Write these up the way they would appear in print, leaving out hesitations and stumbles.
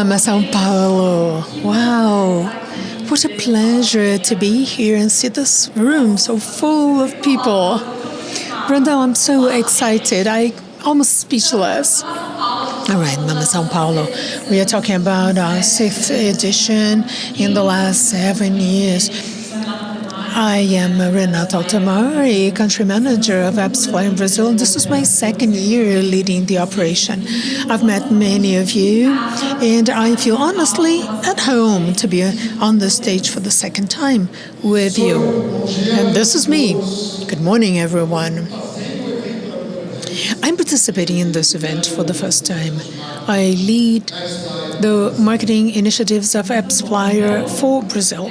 MAMA São Paulo. Wow, what a pleasure to be here and see this room so full of people. Brenda, I'm so excited. I almost speechless. All right, MAMA São Paulo. We are talking about our 6th edition in the last 7 years. I am Renata Altemari, country manager of AppsFlyer in Brazil, and this is my 2nd year leading the operation. I've met many of you, and I feel honestly at home to be on the stage for the 2nd time with you. And this is me. Good morning, everyone. I'm participating in this event for the first time. I lead the marketing initiatives of AppsFlyer for Brazil.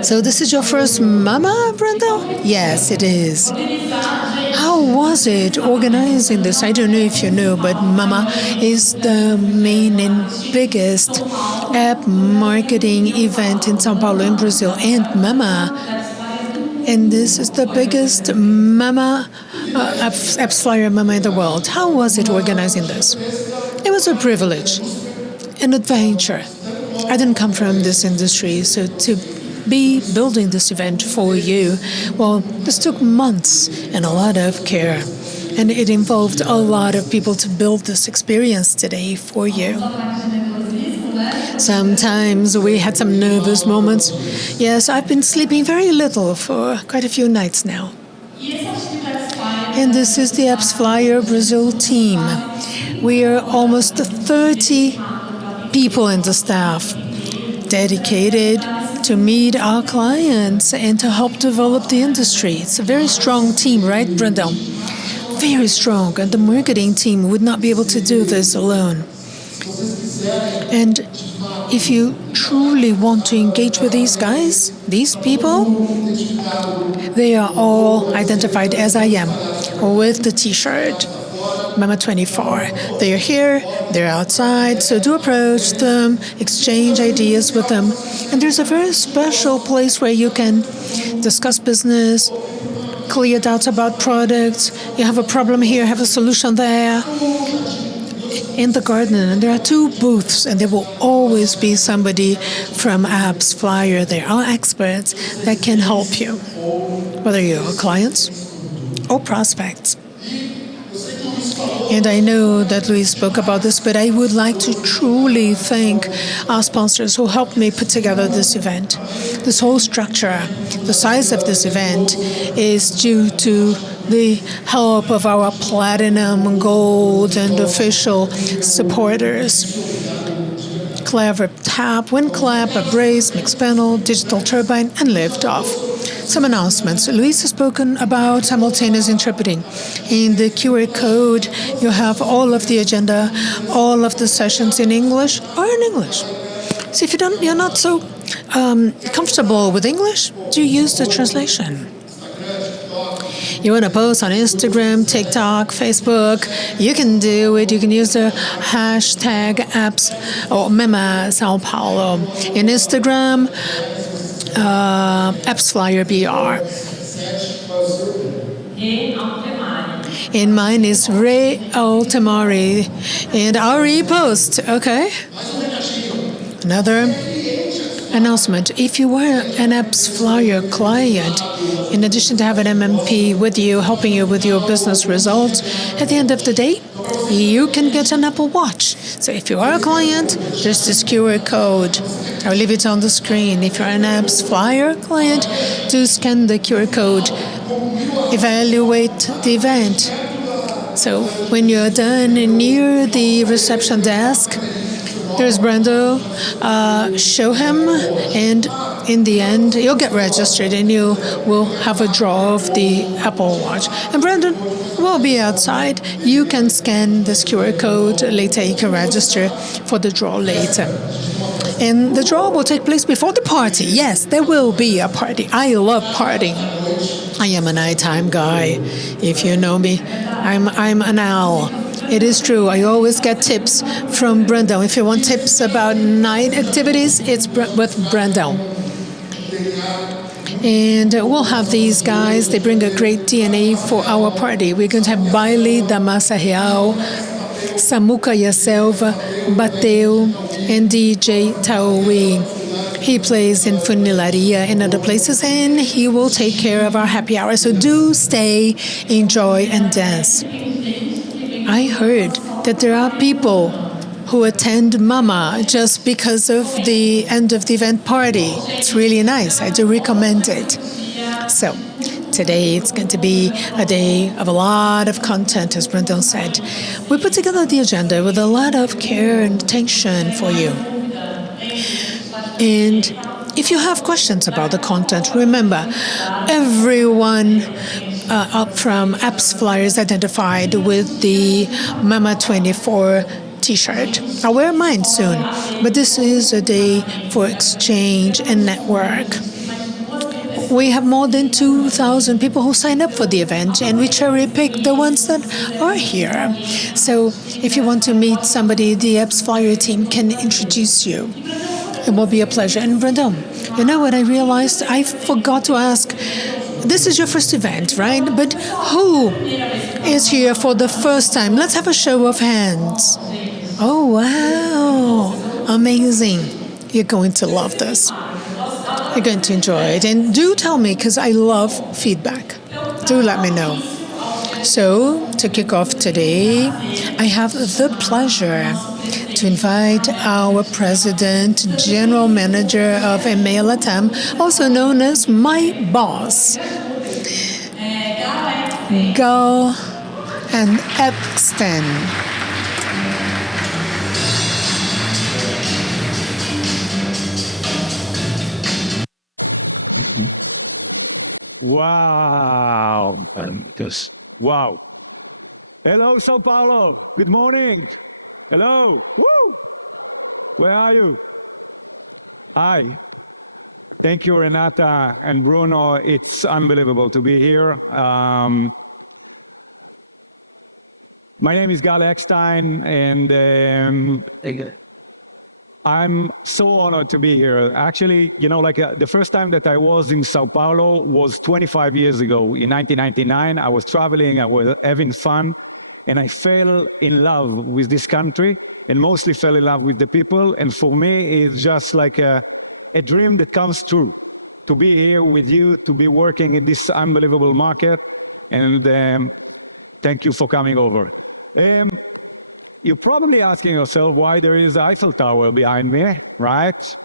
So this is your first MAMA, Brenda? Yes, it is. How was it organizing this? I don't know if you know, but MAMA is the main and biggest app marketing event in São Paulo in Brazil. And MAMA, and this is the biggest MAMA, AppsFlyer MAMA in the world. How was it organizing this? It was a privilege, an adventure. I didn't come from this industry, so to be building this event for you, well, this took months and a lot of care. And it involved a lot of people to build this experience today for you. Sometimes we had some nervous moments. Yes, I've been sleeping very little for quite a few nights now. And this is the AppsFlyer Brazil team. We are almost 30 people in the staff, dedicated to meet our clients and to help develop the industry. It's a very strong team, right, Brenda? Very strong, and the marketing team would not be able to do this alone. And if you truly want to engage with these guys, these people, they are all identified as I am, with the t-shirt. MAMA 24. They are here, they're outside, so do approach them, exchange ideas with them. And there's a very special place where you can discuss business, clear doubts about products. You have a problem here, have a solution there. In the garden, and there are 2 booths, and there will always be somebody from AppsFlyer. There are experts that can help you, whether you're clients or prospects. And I know that Luis spoke about this, but I would like to truly thank our sponsors who helped me put together this event. This whole structure, the size of this event, is due to the help of our platinum, gold, and official supporters. Clever Tap, Wind Clap, Abraze, Mixpanel, Digital Turbine, and Liftoff. Some announcements. Luis has spoken about simultaneous interpreting. In the QR code, you have all of the agenda, all of the sessions in English or in English. So if you're not so comfortable with English, do use the translation. You want to post on Instagram, TikTok, Facebook, you can do it. You can use the hashtag apps or MAMA São Paulo. In Instagram, AppsFlyer BR. And mine is Ray Altemari. And I'll repost, okay? Another announcement. If you were an AppsFlyer client, in addition to having an MMP with you, helping you with your business results, at the end of the day, you can get an Apple Watch. So if you are a client, there's this QR code. I'll leave it on the screen. If you're an AppsFlyer client, do scan the QR code. Evaluate the event. So when you're done near the reception desk, there's Brando. Show him, and in the end, you'll get registered and you will have a draw of the Apple Watch. And Brandon will be outside. You can scan this QR code later. You can register for the draw later. And the draw will take place before the party. Yes, there will be a party. I love partying. I am a nighttime guy. If you know me, I'm an owl. It is true. I always get tips from Brenda. If you want tips about night activities, it's with Brenda. And we'll have these guys. They bring a great DNA for our party. We're going to have Baile da Massa Real. Samuca Yaselva, Bateu, and DJ Taoui. He plays in Funilaria and other places, and he will take care of our happy hour. So do stay, enjoy, and dance. I heard that there are people who attend MAMA just because of the end of the event party. It's really nice. I do recommend it. So today it's going to be a day of a lot of content, as Brandon said. We put together the agenda with a lot of care and attention for you. And if you have questions about the content, remember, everyone up from AppsFlyer is identified with the MAMA 24 t-shirt. I'll wear mine soon, but this is a day for exchange and network. We have more than 2,000 people who sign up for the event, and we cherry-pick the ones that are here. So if you want to meet somebody, the AppsFlyer team can introduce you. It will be a pleasure. And Brandon, you know what I realized? I forgot to ask. This is your first event, right? But who is here for the first time? Let's have a show of hands. Oh, wow. Amazing. You're going to love this. You're going to enjoy it. And do tell me, because I love feedback. Do let me know. So, to kick off today, I have the pleasure to invite our president, general manager of EMEA LATAM, also known as my boss, Gal and Ekstein. Wow. Wow. Hello, São Paulo. Good morning. Hello. Woo. Where are you? Hi. Thank you, Renata and Bruno. It's unbelievable to be here. My name is Gal Ekstein, and I'm so honored to be here. Actually, the first time that I was in Sao Paulo was 25 years ago. In 1999, I was traveling, I was having fun, and I fell in love with this country, and mostly fell in love with the people. And for me, it's just like a dream that comes true, to be here with you, to be working in this unbelievable market. And thank you for coming over. You're probably asking yourself why there is the Eiffel Tower behind me, right?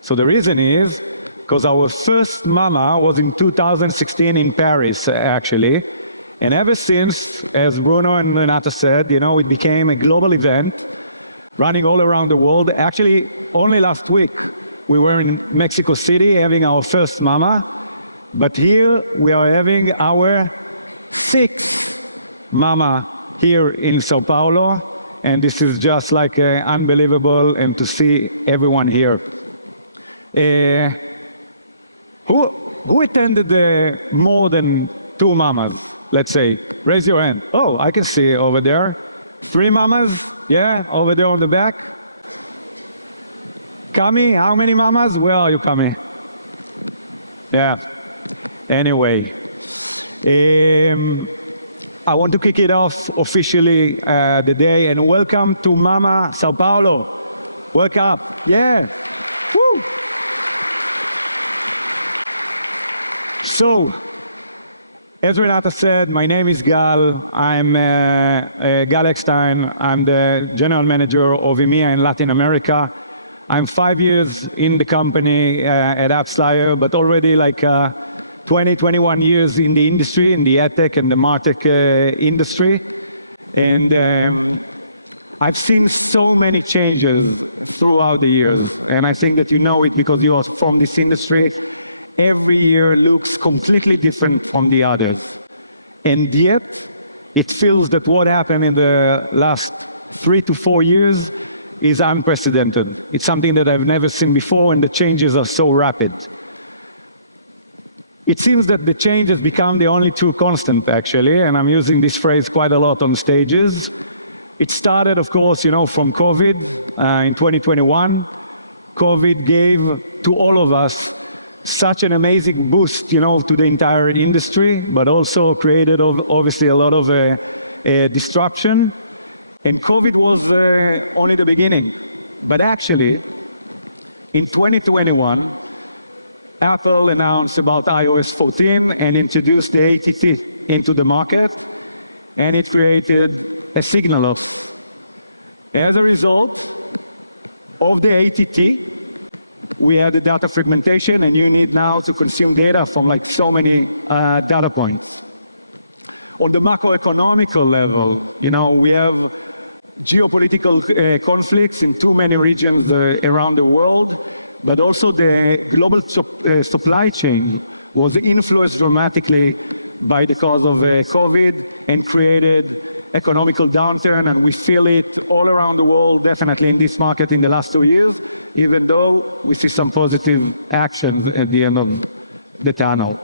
So the reason is because our first MAMA was in 2016 in Paris, actually. And ever since, as Bruno and Renata said, it became a global event running all around the world. Actually, only last week, we were in Mexico City having our first MAMA. But here we are having our sixth MAMA here in Sao Paulo. And this is just like unbelievable, and to see everyone here. Who attended more than 2 mamas, let's say? Raise your hand. Oh, I can see over there. 3 mamas? Yeah, over there on the back. Kami, how many mamas? Where are you, Kami? Yeah. Anyway. I want to kick it off officially the day, and welcome to MAMA São Paulo. Welcome. Yeah. Woo. So, as Renata said, my name is Gal. I'm Gal Ekstein. I'm the general manager of EMEA in Latin America. I'm 5 years in the company at AppsFlyer, but already 20, 21 years in the industry, in the AdTech and the MarTech industry. And I've seen so many changes throughout the years. And I think that you know it because you are from this industry. Every year looks completely different from the other. And yet, it feels that what happened in the last 3 to 4 years is unprecedented. It's something that I've never seen before, and the changes are so rapid. It seems that the change has become the only true constant, actually, and I'm using this phrase quite a lot on stages. It started, of course, from COVID in 2021. COVID gave to all of us such an amazing boost, to the entire industry, but also created, obviously, a lot of disruption. And COVID was only the beginning. But actually, in 2021, Apple announced about iOS 14 and introduced the ATT into the market, and it created a signal of. As a result of the ATT, we had the data fragmentation, and you need now to consume data from like so many data points. On the macroeconomical level, we have geopolitical conflicts in too many regions around the world, but also the global supply chain was influenced dramatically by the cause of COVID and created economical downturn, and we feel it all around the world, definitely in this market in the last 2 years, even though we see some positive action at the end of the tunnel.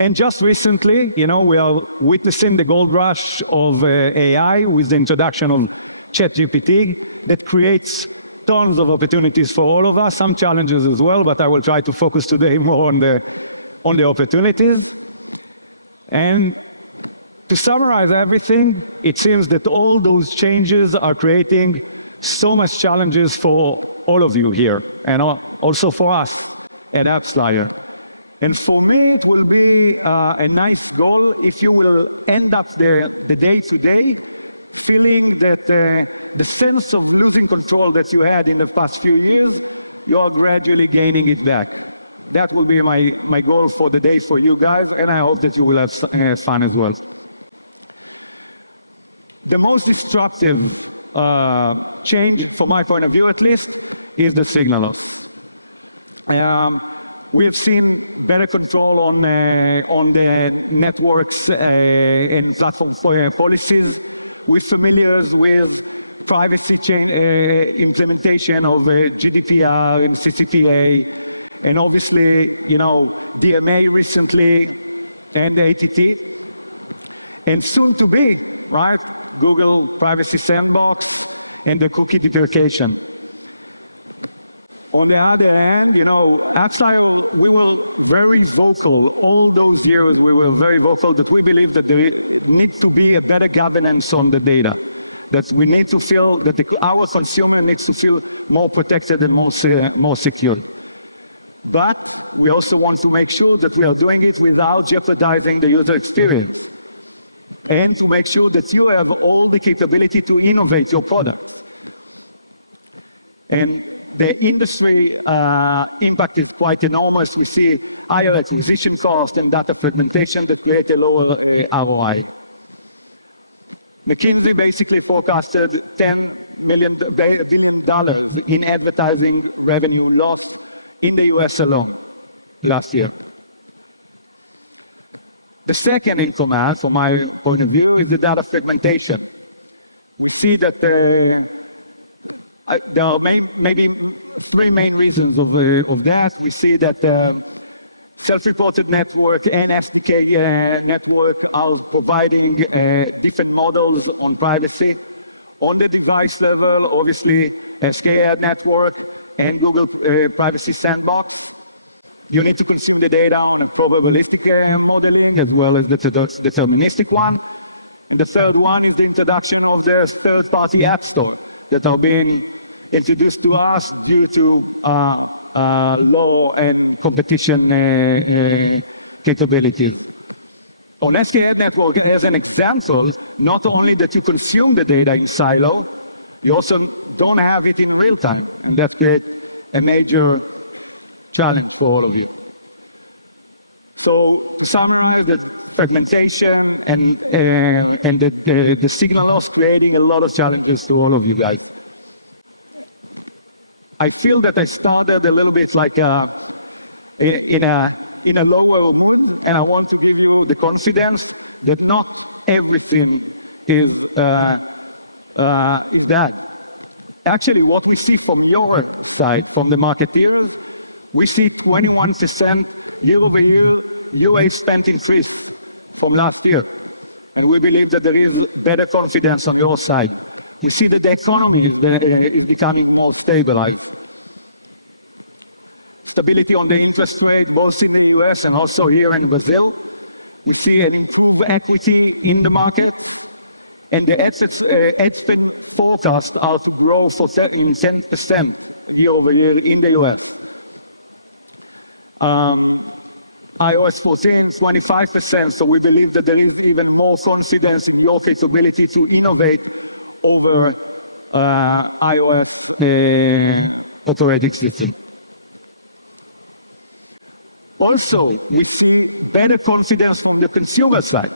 And just recently, we are witnessing the gold rush of AI with the introduction of ChatGPT that creates tons of opportunities for all of us, some challenges as well, but I will try to focus today more on the opportunities. And to summarize everything, it seems that all those changes are creating so much challenges for all of you here, and also for us at AppsFlyer. And for me, it will be a nice goal if you will end up the day-to-day feeling that the sense of losing control that you had in the past few years, you're gradually gaining it back. That will be my goal for the day for you guys, and I hope that you will have fun as well. The most instructive change, from my point of view at least, is the signal loss. We have seen better control on the networks and platform policies. We're familiar with privacy chain implementation of GDPR and CCPA, and obviously, the EMEA recently and the ATT, and soon to be, right? Google Privacy Sandbox and the cookie deprecation. On the other hand, AppsFlyer, we were very vocal all those years. We were very vocal that we believe that there needs to be a better governance on the data. That we need to feel that our consumer needs to feel more protected and more secure. But we also want to make sure that we are doing it without jeopardizing the user experience, and to make sure that you have all the capability to innovate your product. And the industry impact is quite enormous. You see higher acquisition cost and data fragmentation that create a lower ROI. McKinsey basically forecasted $10 billion in advertising revenue loss in the US alone last year. The second information, from my point of view, is the data fragmentation. We see that there are maybe three main reasons of that. You see that self-reported network and SDK network are providing different models on privacy. On the device level, obviously, SKA network and Google Privacy Sandbox. You need to consume the data on a probabilistic modeling as well as the deterministic one. The third one is the introduction of the third-party app store that are being introduced to us due to law and competition capability. On SKA network, as an example, not only that you consume the data in silo, you also don't have it in real time. That's a major challenge for all of you. So, summary, the fragmentation and the signal loss creating a lot of challenges to all of you guys. I feel that I started a little bit like in a lower mood, and I want to give you the confidence that not everything is that. Actually, what we see from your side, from the marketeers, we see 21% year-over-year UA spent increase from last year. And we believe that there is better confidence on your side. You see that the economy is becoming more stabilized. Stability on the interest rate, both in the US and also here in Brazil. You see an improved equity in the market. And the ad spend forecast are to grow for 7% year over year in the US. iOS 14, 25%, so we believe that there is even more confidence in your ability to innovate over iOS operating system. Also, we see better confidence from the consumer side.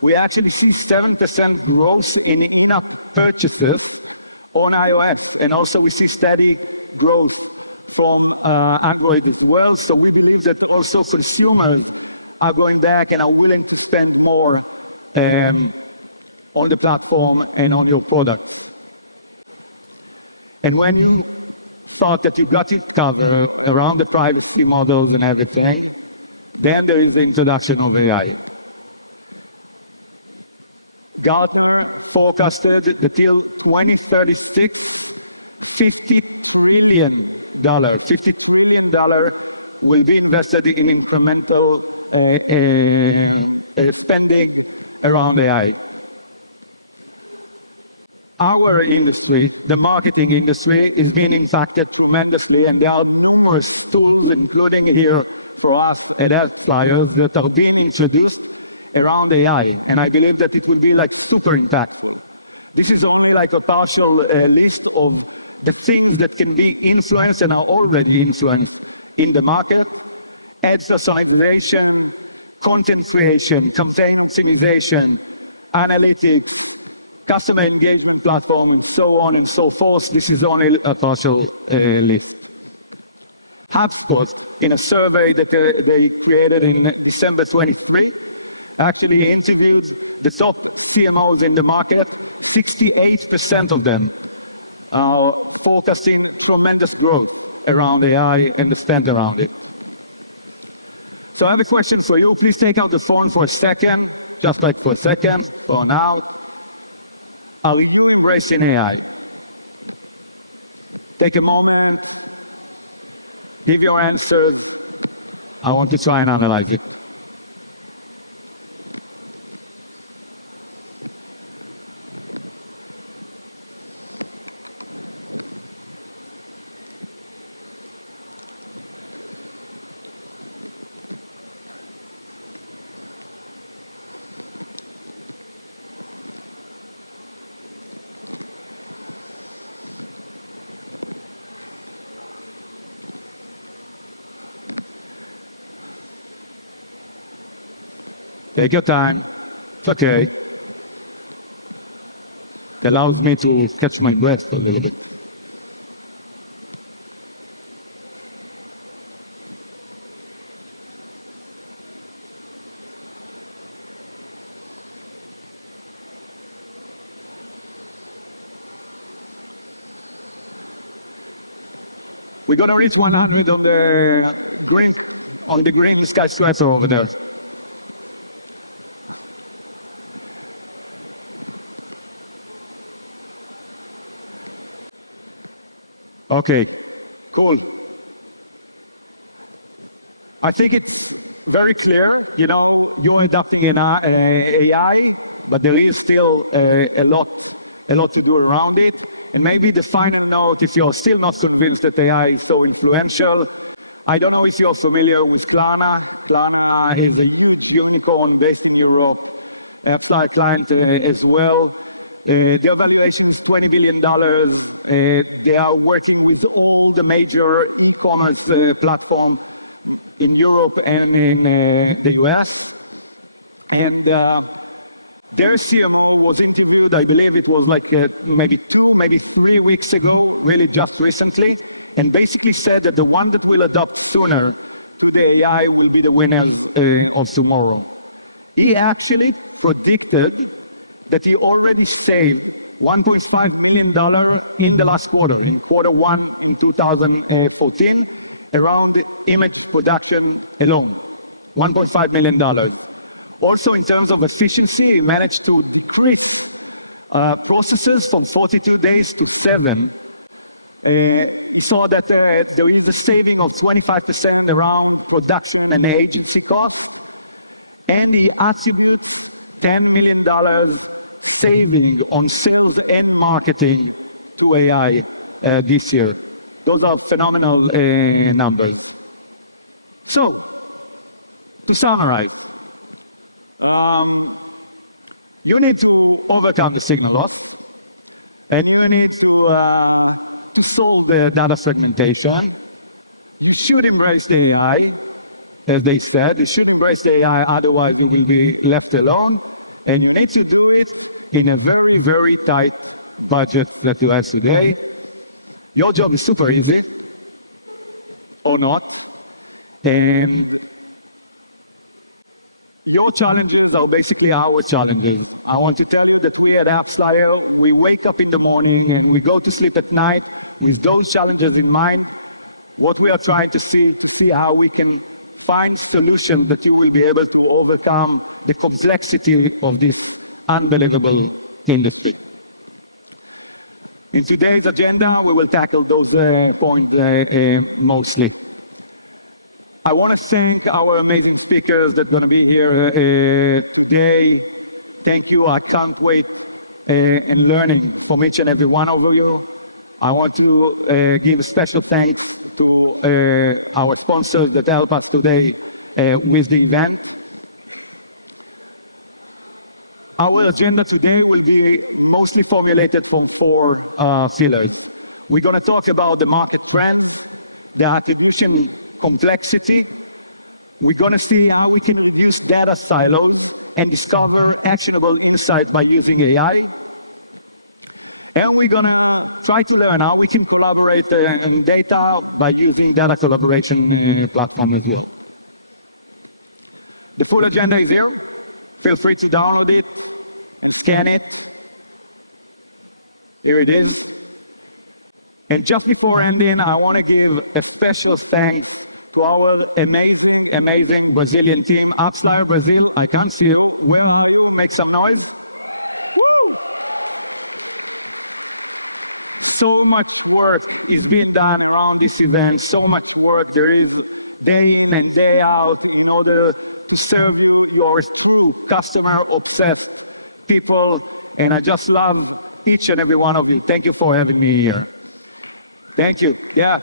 We actually see 7% growth in in-app purchases on iOS, and also we see steady growth from Android as well. So we believe that also consumers are going back and are willing to spend more on the platform and on your product. And when you thought that you got it covered around the privacy models and everything, then there is the introduction of AI. Gartner forecasted that till 2036, $50 trillion will be invested in incremental spending around AI. Our industry, the marketing industry, is being impacted tremendously, and there are numerous tools, including here for us at AppsFlyer, that are being introduced around AI, and I believe that it will be like super impactful. This is only like a partial list of the things that can be influenced and are already influenced in the market: ad personalization, content creation, campaign optimization, analytics, customer engagement platform, and so on and so forth. This is only a partial list. HubSpot, in a survey that they created in December 23, actually interviewed the top CMOs in the market. 68% of them are forecasting tremendous growth around AI and the spend around it. So I have a question for you. Please take out the phone for a second, just like for a second, for now. Are you embracing AI? Take a moment, give your answer. I want to try and analyze it. Take your time. It's okay. It allows me to catch my breath a little bit. We're gonna reach 100 on the green skyscraper over there. Okay, cool. I think it's very clear, you're adopting an AI, but there is still a lot to do around it. And maybe the final note, if you're still not convinced that AI is so influential, I don't know if you're familiar with Klarna. Klarna is a huge unicorn based in Europe, AppsFlyer client as well. Their valuation is $20 billion. They are working with all the major e-commerce platforms in Europe and in the US. And their CMO was interviewed, I believe it was like maybe 3 weeks ago, really just recently, and basically said that the one that will adopt sooner to the AI will be the winner of tomorrow. He actually predicted that he already saved $1.5 million in the last quarter, in quarter one in 2014, around image production alone. $1.5 million. Also, in terms of efficiency, he managed to decrease processes from 42 days to 7. He saw that there is a saving of 25% around production and agency costs, and he attributes $10 million saving on sales and marketing to AI this year. Those are phenomenal numbers. So, to summarize, you need to overcome the signal loss, and you need to solve the data segmentation. You should embrace the AI, as they said. You should embrace the AI, otherwise you will be left alone. And you need to do it in a very, very tight budget that you have today. Your job is super easy, or not. And your challenges are basically our challenges. I want to tell you that we at AppsFlyer, we wake up in the morning and we go to sleep at night with those challenges in mind. What we are trying to see how we can find solutions that you will be able to overcome the complexity of this unbelievable industry. In today's agenda, we will tackle those points mostly. I want to thank our amazing speakers that are going to be here today. Thank you. I can't wait and learning from each and every one of you. I want to give a special thanks to our sponsors that help us today with the event. Our agenda today will be mostly formulated from 4 pillars. We're going to talk about the market trends, the attribution complexity. We're going to see how we can reduce data silos and discover actionable insights by using AI. And we're going to try to learn how we can collaborate in data by using data collaboration platform as well. The full agenda is here. Feel free to download it and scan it. Here it is. And just before ending, I want to give a special thanks to our amazing Brazilian team, AppsFlyer Brazil. I can't see you. Where are you? Make some noise. Woo! So much work is being done around this event. So much work there is day in and day out in order to serve you. You're true customer-obsessed people, and I just love each and every one of you. Thank you for having me here. Thank you. Yeah.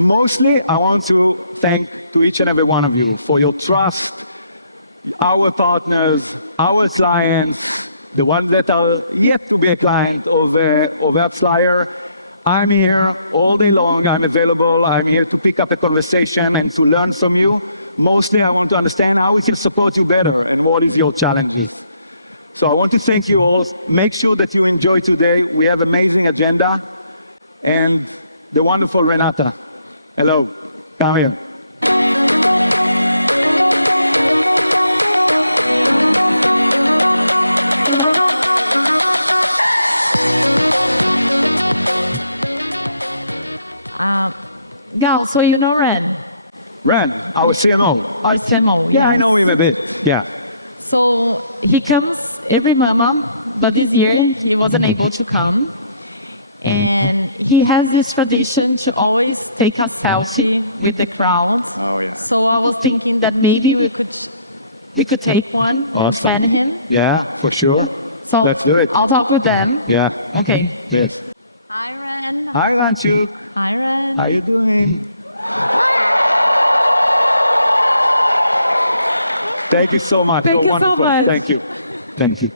Mostly, I want to thank each and every one of you for your trust, our partners, our clients, the ones that are yet to be a client of AppsFlyer. I'm here all day long. I'm available. I'm here to pick up a conversation and to learn from you. Mostly, I want to understand how we can support you better and what is your challenge. So I want to thank you all. Make sure that you enjoy today. We have an amazing agenda. And the wonderful Renata. Hello. Come here. Yeah, so you know Red. Ren, our CMO. Altemari. Yeah, I know him a bit. Yeah. So he comes every MAMA, but this year he wasn't able to come. And he has this tradition to always take a selfie with the crowd. So I was thinking that maybe we could take one. Awesome. Plan him. Yeah, for sure. So Let's do it. I'll talk with them. Yeah. Okay. Good. Hi, Nancy. Hi, Red. How you doing? Thank you so much. Thank you so Wonderful. much. Thank you. Thank you.